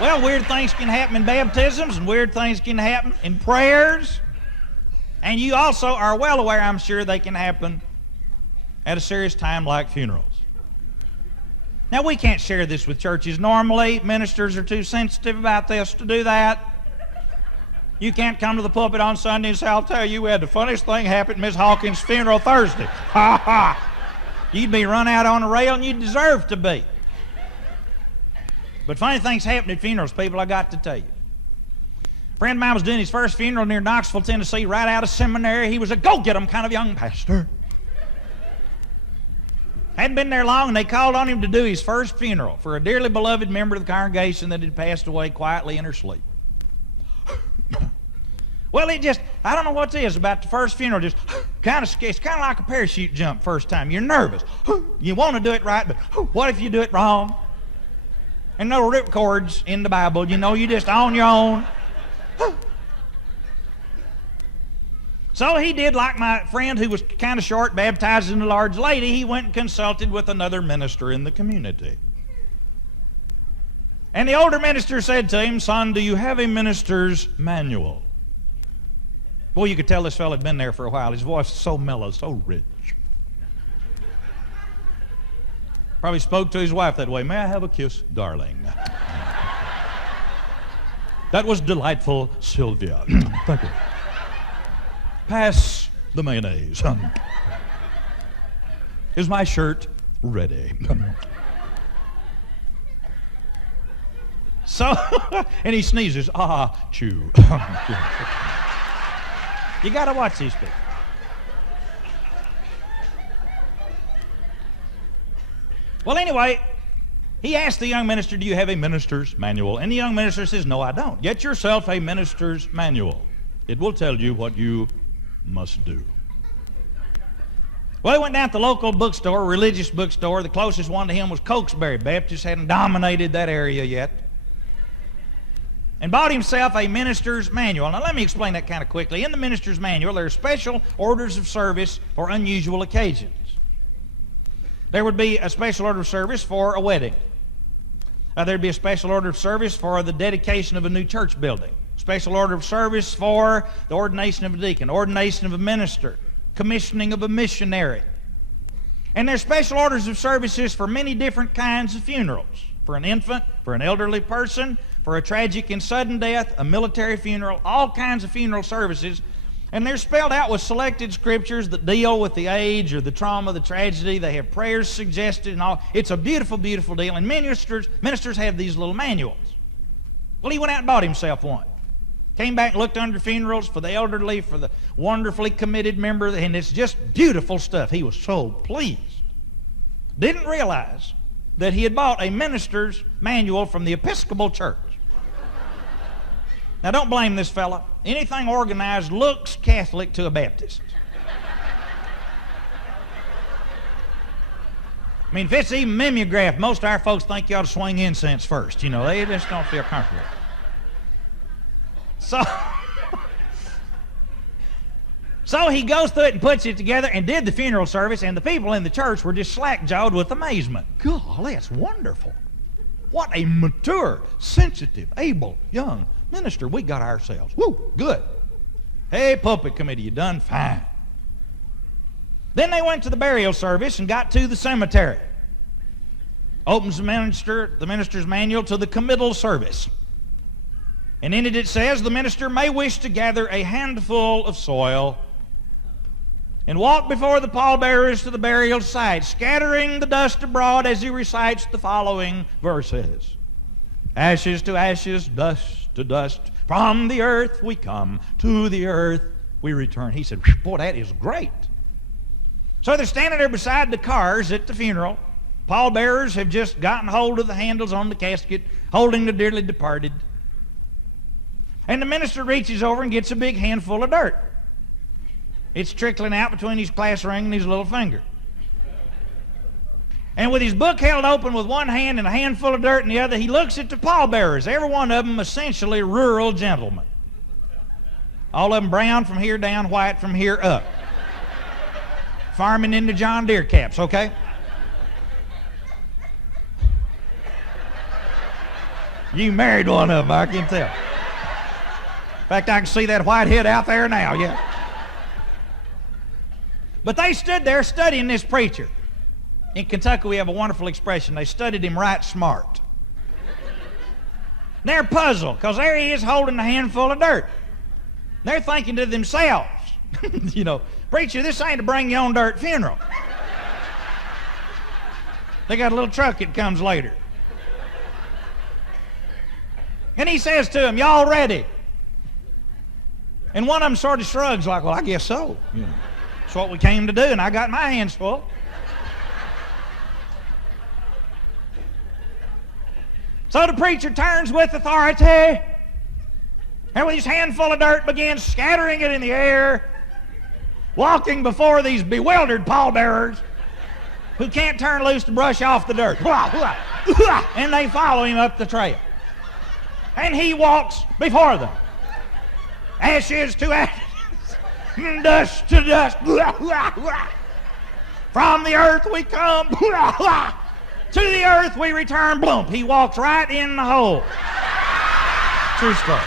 Well, weird things can happen in baptisms, and weird things can happen in prayers. And you also are well aware, I'm sure, they can happen at a serious time like funerals. Now, we can't share this with churches. Normally, ministers are too sensitive about this to do that. You can't come to the pulpit on Sunday and say, I'll tell you, we had the funniest thing happen at Miss Hawkins' funeral Thursday. Ha ha! You'd be run out on a rail, and you'd deserve to be. But funny things happen at funerals, people, I got to tell you. A friend of mine was doing his first funeral near Knoxville, Tennessee, right out of seminary. He was a go-get-em kind of young pastor. Hadn't been there long, and they called on him to do his first funeral for a dearly beloved member of the congregation that had passed away quietly in her sleep. Well, I don't know what it is about the first funeral, just kind of scary. It's kind of like a parachute jump first time. You're nervous. You want to do it right, but what if you do it wrong? And no ripcords in the Bible, you're just on your own. So he did like my friend who was kind of short, baptizing a large lady. He went and consulted with another minister in the community. And the older minister said to him, son, do you have a minister's manual? Boy, you could tell this fellow had been there for a while. His voice was so mellow, so rich. Probably spoke to his wife that way. May I have a kiss, darling? That was delightful, Sylvia. Thank you. Pass the mayonnaise. Is my shirt ready? So, and he sneezes, chew. You got to watch these people. Well, anyway, he asked the young minister, do you have a minister's manual? And the young minister says, no, I don't. Get yourself a minister's manual. It will tell you what you must do. Well, he went down to the local bookstore, religious bookstore. The closest one to him was Cokesbury. Baptists hadn't dominated that area yet. And bought himself a minister's manual. Now, let me explain that kind of quickly. In the minister's manual, there are special orders of service for unusual occasions. There would be a special order of service for a wedding. There'd be a special order of service for the dedication of a new church building. Special order of service for the ordination of a deacon, ordination of a minister, commissioning of a missionary. And there's special orders of services for many different kinds of funerals. For an infant, for an elderly person, for a tragic and sudden death, a military funeral, all kinds of funeral services. And they're spelled out with selected scriptures that deal with the age or the trauma, the tragedy. They have prayers suggested and all. It's a beautiful, beautiful deal. And ministers have these little manuals. Well, he went out and bought himself one. Came back and looked under funerals for the elderly, for the wonderfully committed member, and it's just beautiful stuff. He was so pleased. Didn't realize that he had bought a minister's manual from the Episcopal Church. Now, don't blame this fella. Anything organized looks Catholic to a Baptist. I mean, if it's even mimeographed, most of our folks think you ought to swing incense first. They just don't feel comfortable. So he goes through it and puts it together and did the funeral service, and the people in the church were just slack-jawed with amazement. Golly, that's wonderful. What a mature, sensitive, able, young minister we got ourselves. Woo, good. Hey, pulpit committee, you done fine. Then they went to the burial service and got to the cemetery. Opens the minister's manual to the committal service. And in it says, the minister may wish to gather a handful of soil and walk before the pallbearers to the burial site, scattering the dust abroad as he recites the following verses. Ashes to ashes, dust to dust, from the earth we come, to the earth we return. He said, boy, that is great. So they're standing there beside the cars at the funeral. Pallbearers have just gotten hold of the handles on the casket, holding the dearly departed. And the minister reaches over and gets a big handful of dirt. It's trickling out between his class ring and his little finger. And with his book held open with one hand and a handful of dirt in the other, he looks at the pallbearers, every one of them essentially rural gentlemen. All of them brown from here down, white from here up. Farming in the John Deere caps, okay? You married one of them, I can tell. In fact, I can see that white head out there now, yeah. But they stood there studying this preacher. In Kentucky, we have a wonderful expression. They studied him right smart. They're puzzled, because there he is holding a handful of dirt. They're thinking to themselves, you know, preacher, this ain't a bring your own dirt funeral. They got a little truck that comes later. And he says to them, y'all ready? And one of them sort of shrugs like, well, I guess so. Yeah. That's what we came to do, and I got my hands full. So the preacher turns with authority, and with his handful of dirt begins scattering it in the air, walking before these bewildered pallbearers who can't turn loose to brush off the dirt. And they follow him up the trail. And he walks before them. Ashes to ashes, dust to dust. From the earth we come. To the earth we return, bloom. He walks right in the hole. True story.